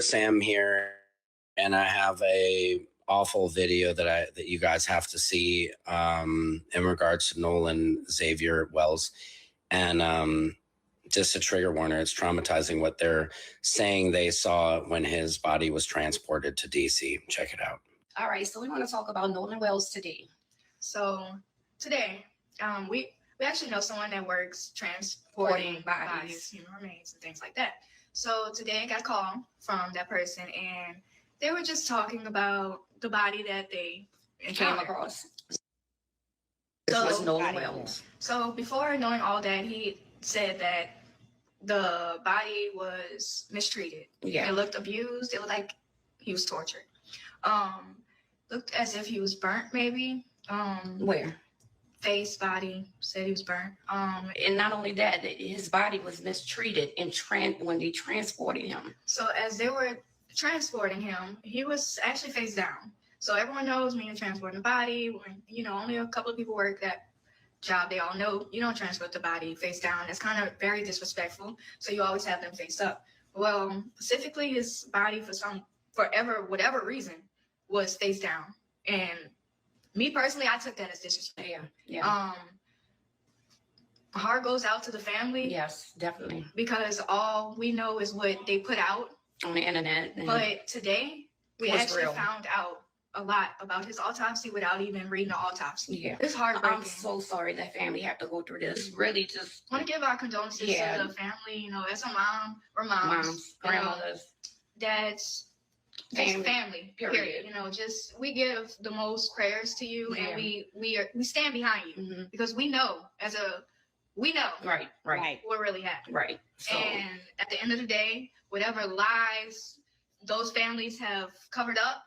Sam here, and I have a awful video that you guys have to see in regards to Nolan Xavier Wells, and just a trigger warning. It's traumatizing what they're saying they saw when his body was transported to DC. Check it out. All right, so we want to talk about Nolan Wells today. So today, we actually know someone that works transporting bodies, human remains, and things like that. So today I got a call from that person, and they were just talking about the body that they Came across. This was Nolan Wells. So before knowing all that, he said that the body was mistreated. Yeah. It looked abused. It looked like he was tortured. Looked as if he was burnt, maybe. Where? Face, body, said he was burnt. And not only that, his body was mistreated when they transported him. So as they were transporting him, he was actually face down. So everyone knows when you're transporting a body, when only a couple of people work that job, they all know you don't transport the body face down. That's kind of very disrespectful. So you always have them face up. Well, specifically his body whatever reason was face down. And me personally, I took that as disrespect. Yeah. Heart goes out to the family. Yes, definitely. Because all we know is what they put out on the internet. But today, we actually found out a lot about his autopsy without even reading the autopsy. Yeah. It's heartbreaking. I'm so sorry that family had to go through this. Really just want to give our condolences to the family, as a mom or moms, grandmothers, dads, family, period. We give the most prayers to you, and we stand behind you because we know right what really happened. Right. So, and at the end of the day, whatever lies those families have covered up,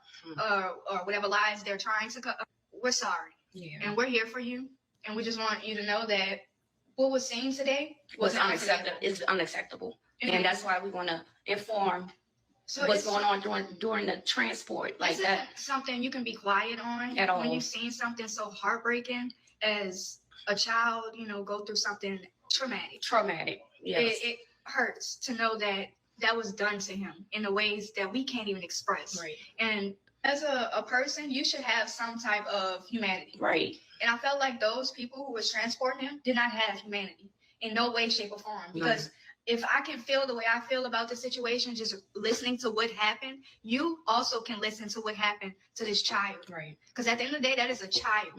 or whatever lies they're trying to cover, we're sorry. Yeah. And we're here for you. And we just want you to know that what was seen today was unacceptable. It's unacceptable. And that's why we want to inform what's going on during the transport. Like that. Something you can be quiet on at all. When you've seen something so heartbreaking as a child, go through something traumatic. Yes. It hurts to know that was done to him in the ways that we can't even express. Right. And as a person, you should have some type of humanity. Right. And I felt like those people who was transporting him did not have humanity in no way, shape, or form. Because if I can feel the way I feel about the situation, just listening to what happened, you also can listen to what happened to this child. Right. Because at the end of the day, that is a child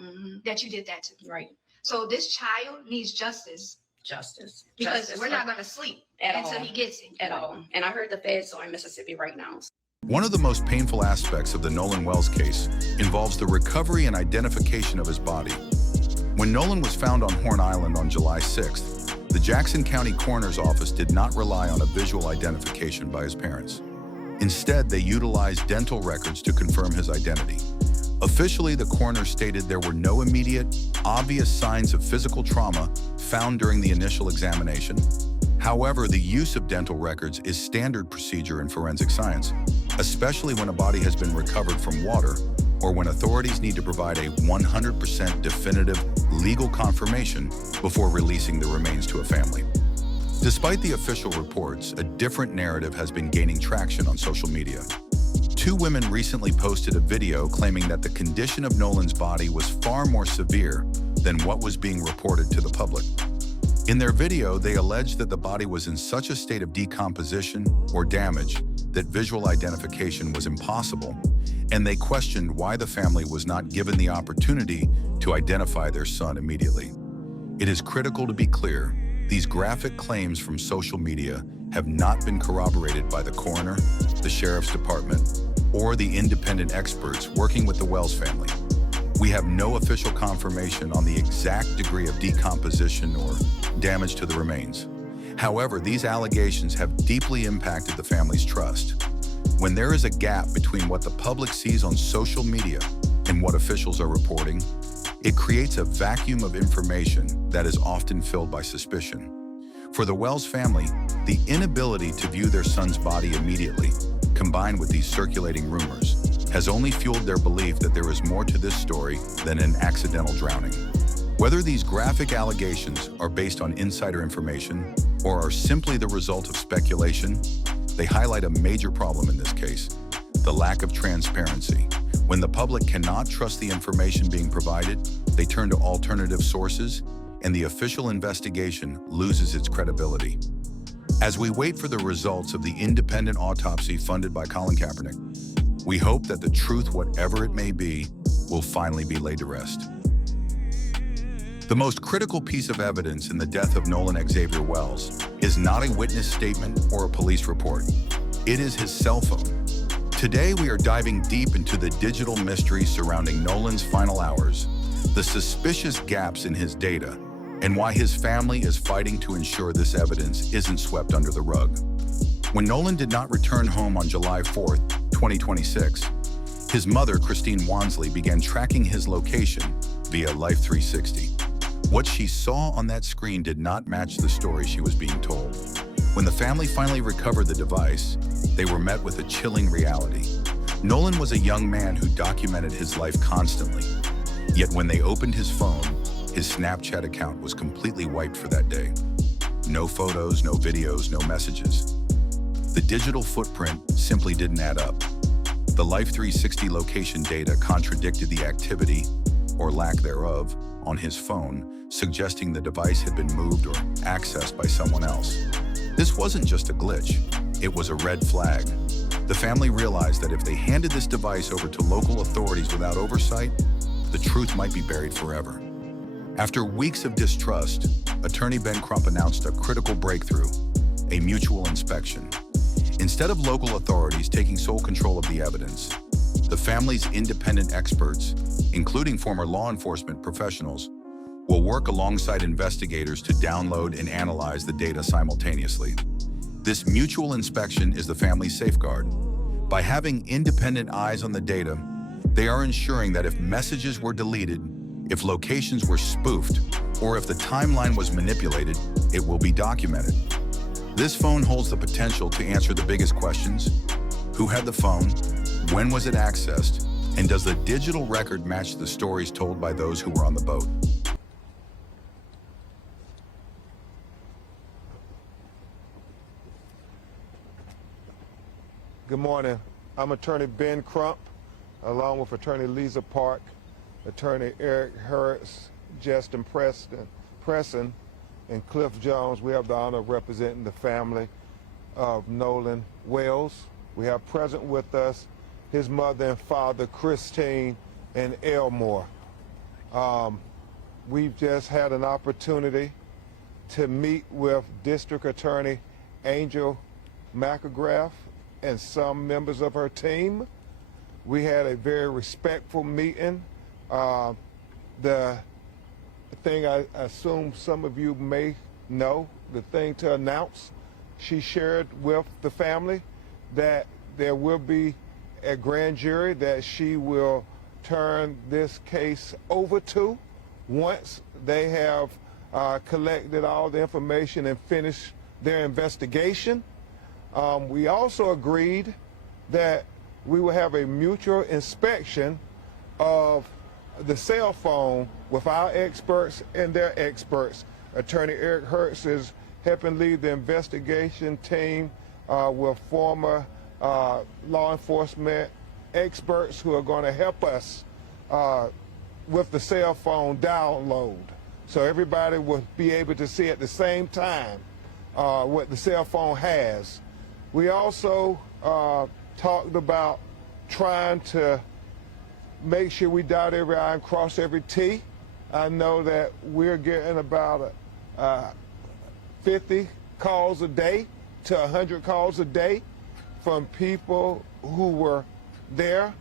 that you did that to. Right. So this child needs justice. Because we're not going to sleep until he gets it. At all. And I heard the feds are in Mississippi right now. One of the most painful aspects of the Nolan Wells case involves the recovery and identification of his body. When Nolan was found on Horn Island on July 6th, the Jackson County Coroner's Office did not rely on a visual identification by his parents. Instead, they utilized dental records to confirm his identity. Officially, the coroner stated there were no immediate, obvious signs of physical trauma found during the initial examination. However, the use of dental records is standard procedure in forensic science, especially when a body has been recovered from water or when authorities need to provide a 100% definitive legal confirmation before releasing the remains to a family. Despite the official reports, a different narrative has been gaining traction on social media. Two women recently posted a video claiming that the condition of Nolan's body was far more severe than what was being reported to the public. In their video, they alleged that the body was in such a state of decomposition or damage that visual identification was impossible, and they questioned why the family was not given the opportunity to identify their son immediately. It is critical to be clear, these graphic claims from social media have not been corroborated by the coroner, the sheriff's department, or the independent experts working with the Wells family. We have no official confirmation on the exact degree of decomposition or damage to the remains. However, these allegations have deeply impacted the family's trust. When there is a gap between what the public sees on social media and what officials are reporting, it creates a vacuum of information that is often filled by suspicion. For the Wells family, the inability to view their son's body immediately, combined with these circulating rumors, has only fueled their belief that there is more to this story than an accidental drowning. Whether these graphic allegations are based on insider information or are simply the result of speculation, They highlight a major problem in this case, the lack of transparency. When the public cannot trust the information being provided, they turn to alternative sources, and the official investigation loses its credibility. As we wait for the results of the independent autopsy funded by Colin Kaepernick, we hope that the truth, whatever it may be, will finally be laid to rest. The most critical piece of evidence in the death of Nolan Xavier Wells is not a witness statement or a police report. It is his cell phone. Today, we are diving deep into the digital mystery surrounding Nolan's final hours, the suspicious gaps in his data, and why his family is fighting to ensure this evidence isn't swept under the rug. When Nolan did not return home on July 4th, 2026, his mother, Christine Wansley, began tracking his location via Life 360. What she saw on that screen did not match the story she was being told. When the family finally recovered the device, they were met with a chilling reality. Nolan was a young man who documented his life constantly. Yet when they opened his phone, his Snapchat account was completely wiped for that day. No photos, no videos, no messages. The digital footprint simply didn't add up. The Life 360 location data contradicted the activity, or lack thereof, on his phone, suggesting the device had been moved or accessed by someone else. This wasn't just a glitch, it was a red flag. The family realized that if they handed this device over to local authorities without oversight, the truth might be buried forever. After weeks of distrust, Attorney Ben Crump announced a critical breakthrough, a mutual inspection. Instead of local authorities taking sole control of the evidence, the family's independent experts, including former law enforcement professionals, will work alongside investigators to download and analyze the data simultaneously. This mutual inspection is the family's safeguard. By having independent eyes on the data, they are ensuring that if messages were deleted, if locations were spoofed, or if the timeline was manipulated, it will be documented. This phone holds the potential to answer the biggest questions: who had the phone, when was it accessed, and does the digital record match the stories told by those who were on the boat? Good morning. I'm Attorney Ben Crump, along with Attorney Lisa Park, Attorney Eric Hertz, Justin Preston, and Cliff Jones. We have the honor of representing the family of Nolan Wells. We have present with us his mother and father, Christine and Elmore. We've just had an opportunity to meet with District Attorney Angel McElgrath and some members of her team. We had a very respectful meeting. The thing I assume some of you may know, the thing to announce, she shared with the family that there will be a grand jury that she will turn this case over to once they have collected all the information and finished their investigation. We also agreed that we will have a mutual inspection of the cell phone with our experts and their experts. Attorney Eric Hertz is helping lead the investigation team with former law enforcement experts who are going to help us with the cell phone download. So everybody will be able to see at the same time what the cell phone has. We also talked about trying to make sure we dot every I and cross every T. I know that we're getting about 50 calls a day to 100 calls a day from people who were there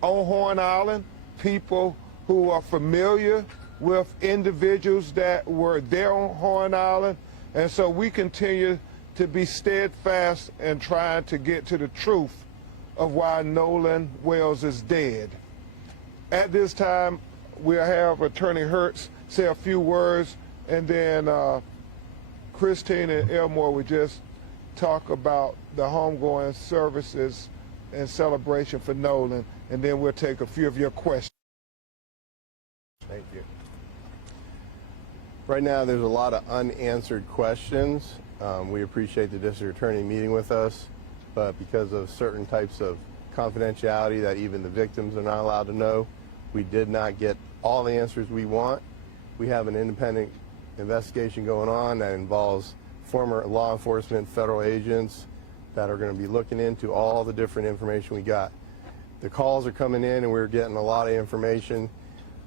on Horn Island, people who are familiar with individuals that were there on Horn Island. And so we continue to be steadfast in trying to get to the truth of why Nolan Wells is dead. At this time, we'll have Attorney Hertz say a few words, and then Christine and Elmore will just talk about the homegoing services and celebration for Nolan, and then we'll take a few of your questions. Thank you. Right now, there's a lot of unanswered questions. We appreciate the district attorney meeting with us but because of certain types of confidentiality that even the victims are not allowed to know, we did not get all the answers we want. We have an independent investigation going on that involves former law enforcement, federal agents that are going to be looking into all the different information we got. The calls are coming in and we're getting a lot of information.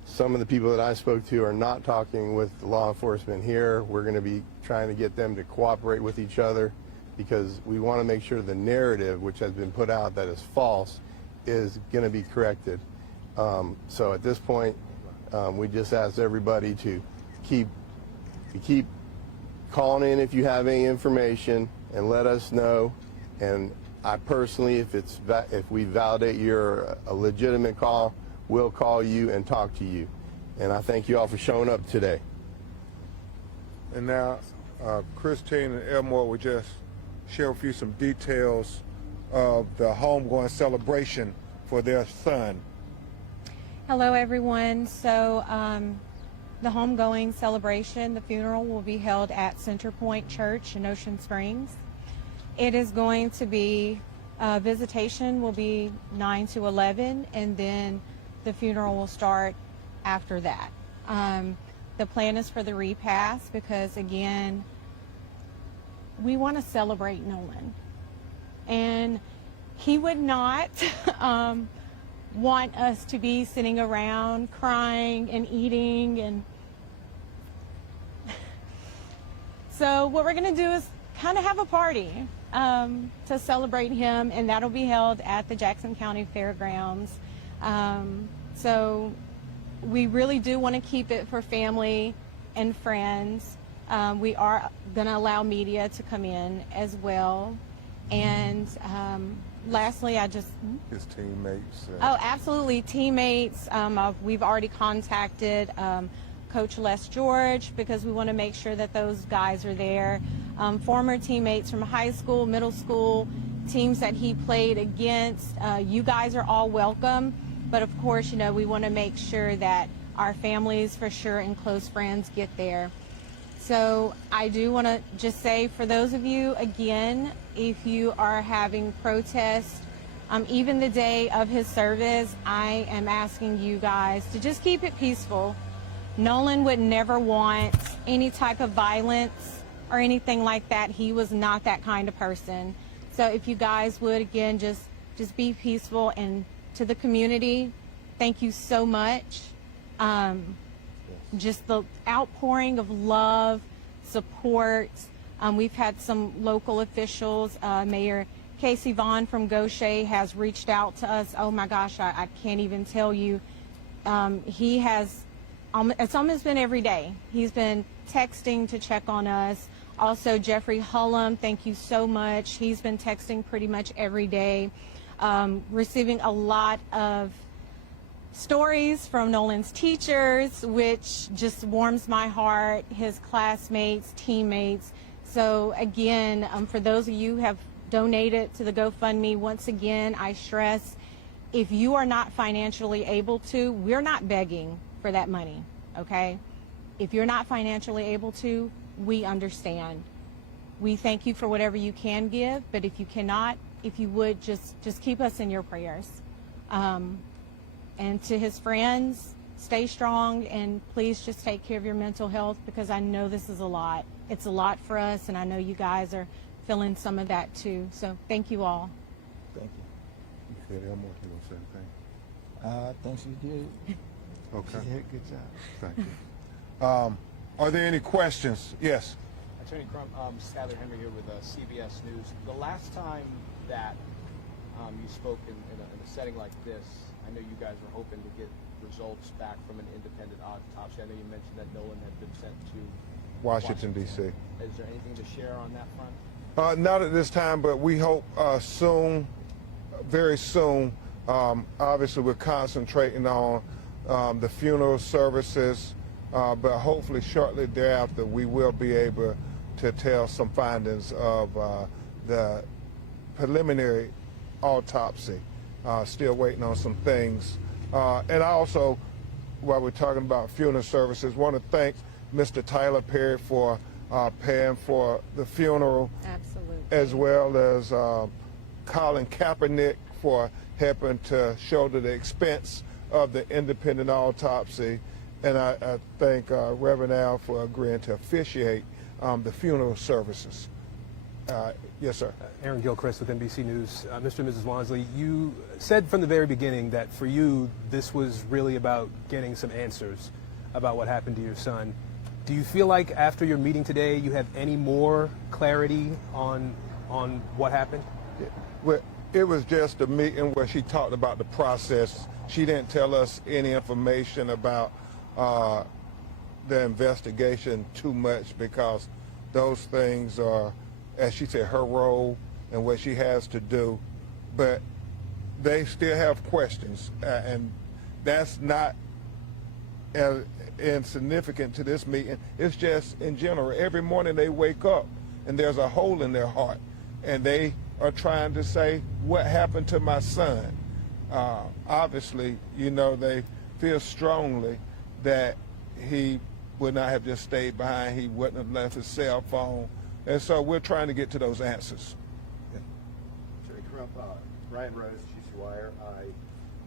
Some of the people that I spoke to are not talking with the law enforcement here. We're going to be trying to get them to cooperate with each other because we want to make sure the narrative, which has been put out that is false, is going to be corrected. So at this point, we just ask everybody to keep calling in if you have any information and let us know. And I personally, if we validate you're a legitimate call, we'll call you and talk to you. And I thank you all for showing up today. And now, Christine and Elmore will just share with you some details of the homegoing celebration for their son. Hello, everyone. So the homegoing celebration, the funeral will be held at Center Point Church in Ocean Springs. It is going to be, visitation will be 9 to 11, and then the funeral will start after that. The plan is for the repast because, again, we want to celebrate Nolan. And he would not want us to be sitting around crying and eating. And so what we're going to do is kind of have a party to celebrate him, and that'll be held at the Jackson County Fairgrounds. So we really do want to keep it for family and friends. We are going to allow media to come in as well. And lastly, His teammates. Oh, absolutely, teammates. We've already contacted Coach Les George because we want to make sure that those guys are there. Former teammates from high school, middle school, teams that he played against. You guys are all welcome, but of course, you know, we want to make sure that our families for sure and close friends get there. So I do want to just say, for those of you, again, if you are having protests, even the day of his service, I am asking you guys to just keep it peaceful. Nolan would never want any type of violence or anything like that. He was not that kind of person. So if you guys would, again, just be peaceful. And to the community, thank you so much. Just the outpouring of love, support. We've had some local officials. Mayor Casey Vaughn from Gaucher has reached out to us. Oh my gosh, I can't even tell you. He has, it's almost been every day. He's been texting to check on us. Also, Jeffrey Hullum, thank you so much. He's been texting pretty much every day. Receiving a lot of stories from Nolan's teachers, which just warms my heart, his classmates, teammates. So again, for those of you who have donated to the GoFundMe, once again, I stress, if you are not financially able to, we're not begging for that money, okay? If you're not financially able to, we understand. We thank you for whatever you can give, but if you cannot, if you would, just keep us in your prayers. And to his friends, stay strong, and please just take care of your mental health, because I know this is a lot. It's a lot for us, and I know you guys are feeling some of that too. So thank you all. Thank you. You said Elmore, you gonna say anything? I think she did. Okay. She did a good job. Thank you. Are there any questions? Yes. Attorney Crump, Skyler Henry here with CBS News. The last time that you spoke in a setting like this, I know you guys were hoping to get results back from an independent autopsy. I know you mentioned that Nolan had been sent to Washington, D.C. Is there anything to share on that front? Not at this time, but we hope soon, very soon. Obviously, we're concentrating on the funeral services, but hopefully shortly thereafter, we will be able to tell some findings of the preliminary autopsy. Still waiting on some things. And I also, while we're talking about funeral services, want to thank Mr. Tyler Perry for paying for the funeral. Absolutely. As well as Colin Kaepernick for helping to shoulder the expense of the independent autopsy. And I thank Reverend Al for agreeing to officiate the funeral services. Yes, sir. Aaron Gilchrist with NBC News. Mr. and Mrs. Wansley, you said from the very beginning that for you, this was really about getting some answers about what happened to your son. Do you feel like after your meeting today, you have any more clarity on what happened? Well, it was just a meeting where she talked about the process. She didn't tell us any information about the investigation too much, because those things are, as she said, her role and what she has to do. But they still have questions, and that's not insignificant to this meeting. It's just in general. Every morning they wake up and there's a hole in their heart, and they are trying to say, what happened to my son? Obviously, you know, they feel strongly that he would not have just stayed behind. He wouldn't have left his cell phone. And so we're trying to get to those answers. Jerry Crump, Ryan Rose, GC Wire.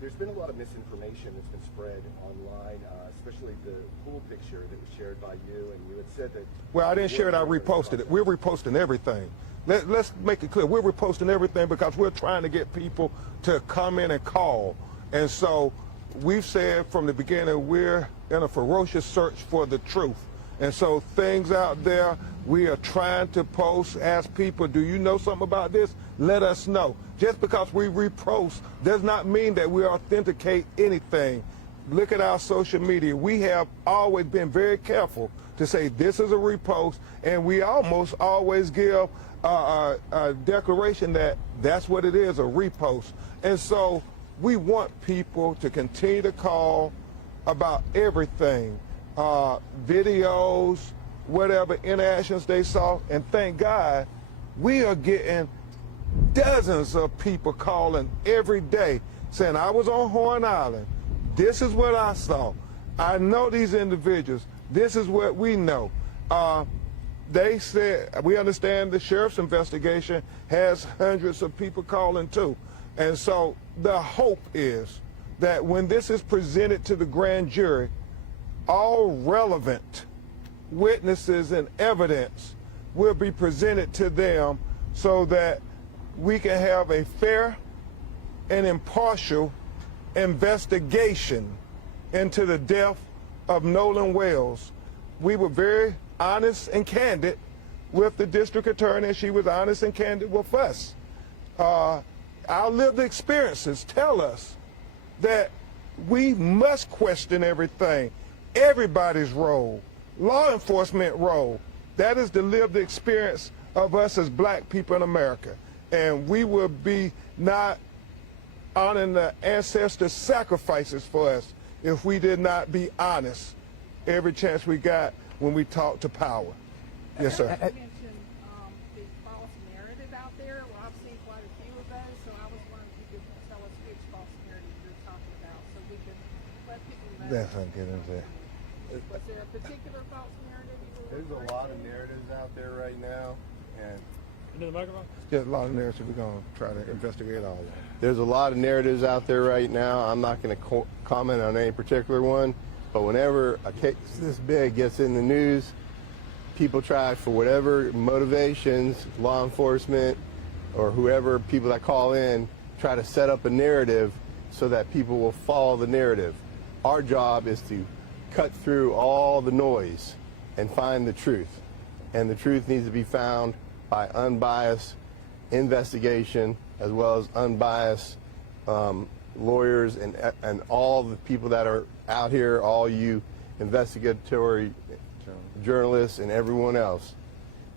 There's been a lot of misinformation that's been spread online, especially the pool picture that was shared by you, and you had said that... Well, I didn't share it, I reposted it. We're reposting everything. Let's make it clear. We're reposting everything because we're trying to get people to come in and call. And so we've said from the beginning, we're in a ferocious search for the truth. And so things out there, we are trying to post, ask people, do you know something about this? Let us know. Just because we repost does not mean that we authenticate anything. Look at our social media. We have always been very careful to say this is a repost, and we almost always give a declaration that that's what it is, a repost. And so we want people to continue to call about everything, videos, whatever interactions they saw, and thank God we are getting dozens of people calling every day saying, I was on Horn Island, this is what I saw, I know these individuals, this is what we know. They said, we understand the sheriff's investigation has hundreds of people calling too. And so the hope is that when this is presented to the grand jury, all relevant witnesses and evidence will be presented to them so that we can have a fair and impartial investigation into the death of Nolan Wells. We were very honest and candid with the district attorney, and she was honest and candid with us. Our lived experiences tell us that we must question everything, everybody's role, law enforcement role. That is the lived experience of us as black people in America. And we will be not honoring the ancestors' sacrifices for us if we did not be honest every chance we got when we talk to power. Yes, sir. You mentioned the false narrative out there. Well, I've seen quite a few of those, so I was wondering if you could tell us which false narrative you're talking about so we can let people know. That's not good, is it? Was there a particular false narrative you were There's a lot of narratives out there right now, and Just a lot of narratives. We're going to try to investigate all of them. there's a lot of narratives out there right now. I'm not going to comment on any particular one, but whenever a case this big gets in the news, people try, for whatever motivations, law enforcement or whoever, people that call in, try to set up a narrative so that people will follow the narrative. Our job is to cut through all the noise and find the truth. And the truth needs to be found by unbiased investigation, as well as unbiased lawyers and all the people that are out here, all you investigatory journalists and everyone else.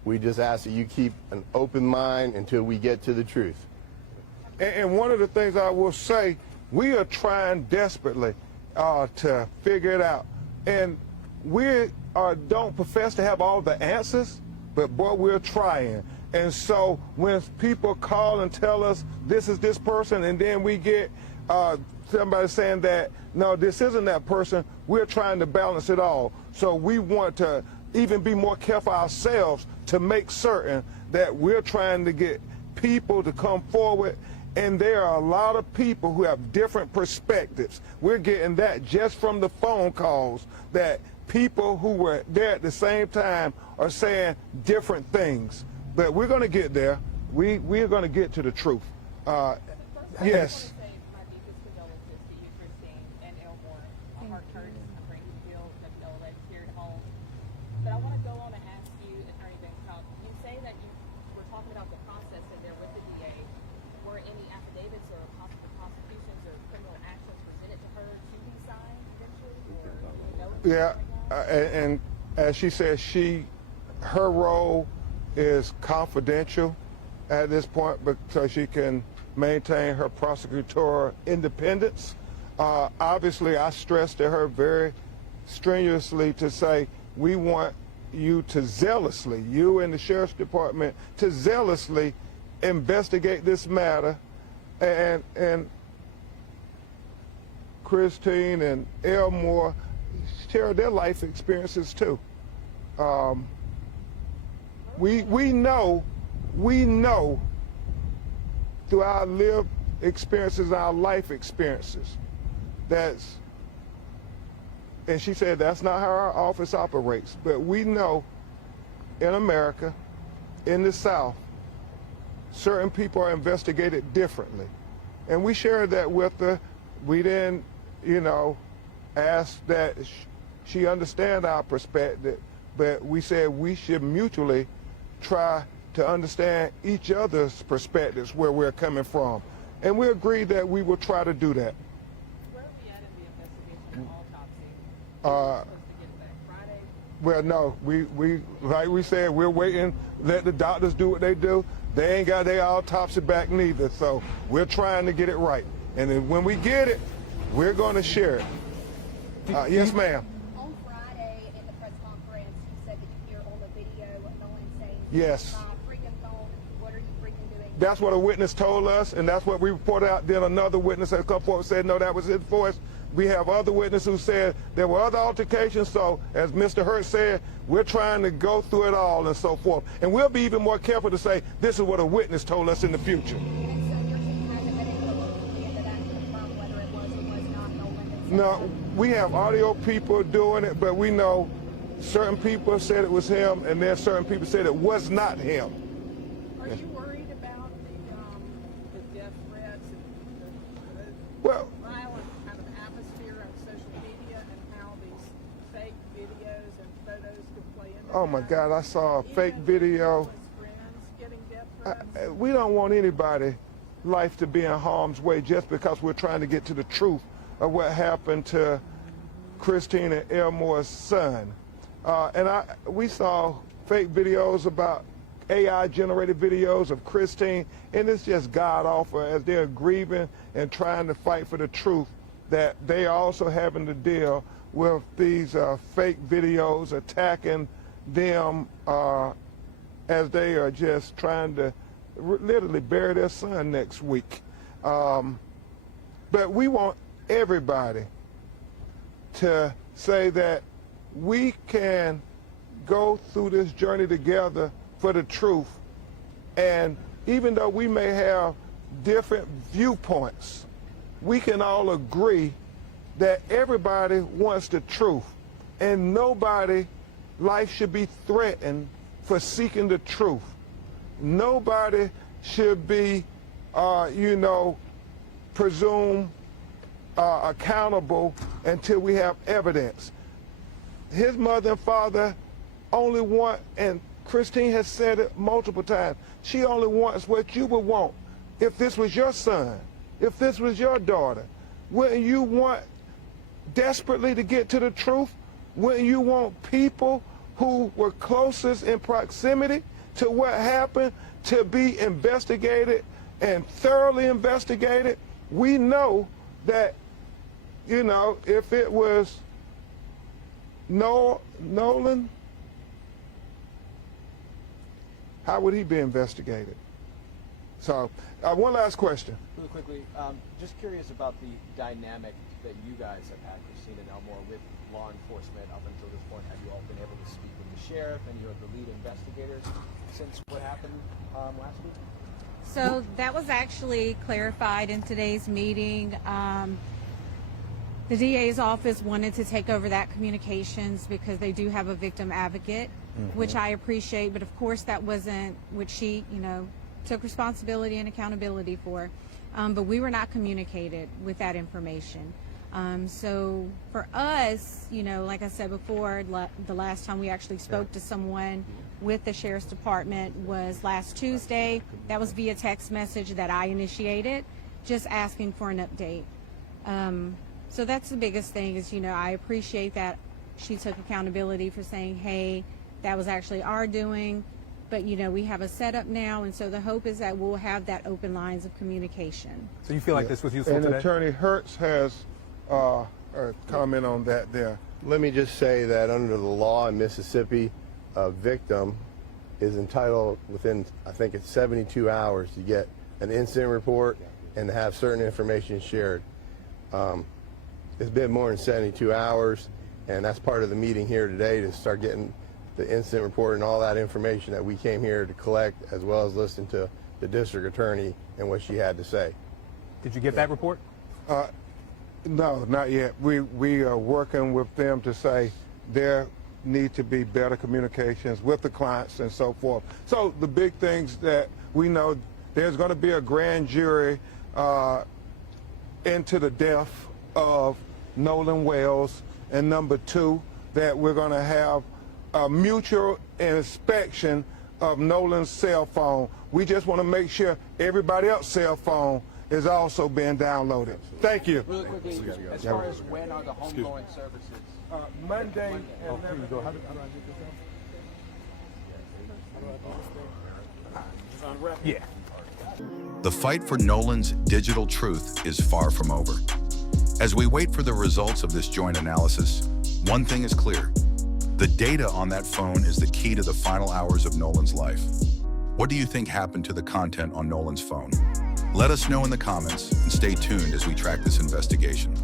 We just ask that you keep an open mind until we get to the truth. And one of the things I will say, we are trying desperately to figure it out. And we don't profess to have all the answers, but boy, we're trying. And so when people call and tell us this is this person, and then we get somebody saying that, no, this isn't that person, we're trying to balance it all. So we want to even be more careful ourselves to make certain that we're trying to get people to come forward, and there are a lot of people who have different perspectives. We're getting that just from the phone calls, that people who were there at the same time are saying different things. But we're going to get there. We're going to get to the truth. Yes. But I want to go on and ask you, Attorney Ben Crump, you say that you were talking about the process that there with the DA. Were any affidavits or possible prosecutions or criminal actions presented to her to be signed eventually? Or Yeah, and as she said, her role is confidential at this point, but so she can maintain her prosecutorial independence. Obviously, I stressed to her very strenuously to say, we want you to zealously, you and the Sheriff's Department, to zealously investigate this matter, and Christine and Elmore share their life experiences too. We know through our lived experiences, our life experiences, and she said that's not how our office operates, but we know in America, in the South, certain people are investigated differently. And we shared that with her. We didn't, ask that she understand our perspective, but we said we should mutually try to understand each other's perspectives, where we're coming from. And we agreed that we will try to do that. where are we at in the investigation of autopsy? Well, no, we like we said, we're waiting, let the doctors do what they do. They ain't got their autopsy back neither, so we're trying to get it right. And then when we get it, we're going to share it. Yes, ma'am. On Friday in the press conference, you said that you hear on the video Nolan saying, Yes. freaking phone, what are you freaking doing? That's what a witness told us, and that's what we reported out. Then another witness had come forward and said, no, that was his voice. We have other witnesses who said there were other altercations, so as Mr. Hurt said, we're trying to go through it all and so forth. And we'll be even more careful to say this is what a witness told us in the future. And so your team hasn't been able to look at the end of that and confirm whether it was or was not Nolan that said No, we have audio people doing it, but we know certain people said it was him, and then certain people said it was not him. Are you worried about the death threats and the Well, violent kind of atmosphere on social media and how these fake videos and photos could play into oh my that? God, I saw a fake Even video. close friends getting death threats? We don't want anybody's life to be in harm's way just because we're trying to get to the truth of what happened to Christine and Elmore's son. We saw fake videos about AI-generated videos of Christine, and it's just god-awful as they're grieving and trying to fight for the truth, that they are also having to deal with these fake videos attacking them as they are just trying to literally bury their son next week. But we want everybody to say that we can go through this journey together for the truth. And even though we may have different viewpoints, we can all agree that everybody wants the truth. And nobody's life should be threatened for seeking the truth. Nobody should be, presumed accountable until we have evidence. His mother and father only want, and Christine has said it multiple times, she only wants what you would want. If this was your son, if this was your daughter, wouldn't you want desperately to get to the truth? Wouldn't you want people who were closest in proximity to what happened to be investigated and thoroughly investigated? We know that, if it was Nolan, how would he be investigated? So, one last question. Really quickly, just curious about the dynamic that you guys have had, Christine and Elmore, with law enforcement up until this point. Have you all been able to speak with the sheriff and the lead investigators since what happened last week? So that was actually clarified in today's meeting. The DA's office wanted to take over that communications because they do have a victim advocate, which I appreciate, but of course that wasn't what she, took responsibility and accountability for. But we were not communicated with that information. So for us, like I said before, the last time we actually spoke to someone with the Sheriff's Department was last Tuesday. That was via text message that I initiated, just asking for an update. So that's the biggest thing is, I appreciate that she took accountability for saying, hey, that was actually our doing. But, we have a setup now, and so the hope is that we'll have that open lines of communication. So you feel like this was useful and today? Attorney Hertz has a comment on that there. Let me just say that under the law in Mississippi, a victim is entitled within, I think it's 72 hours to get an incident report and to have certain information shared. It's been more than 72 hours, and that's part of the meeting here today to start getting the incident report and all that information that we came here to collect, as well as listen to the district attorney and what she had to say. Did you get that report? No, not yet. We are working with them to say there need to be better communications with the clients and so forth. So the big things that we know, there's going to be a grand jury into the death of Nolan Wells, and number two, that we're going to have a mutual inspection of Nolan's cell phone. We just want to make sure everybody else's cell phone is also being downloaded. Thank you. Really quickly, as far as when are the homegoing services? Monday. How do I get this out? Yeah. The fight for Nolan's digital truth is far from over. As we wait for the results of this joint analysis, one thing is clear. The data on that phone is the key to the final hours of Nolan's life. What do you think happened to the content on Nolan's phone? Let us know in the comments and stay tuned as we track this investigation.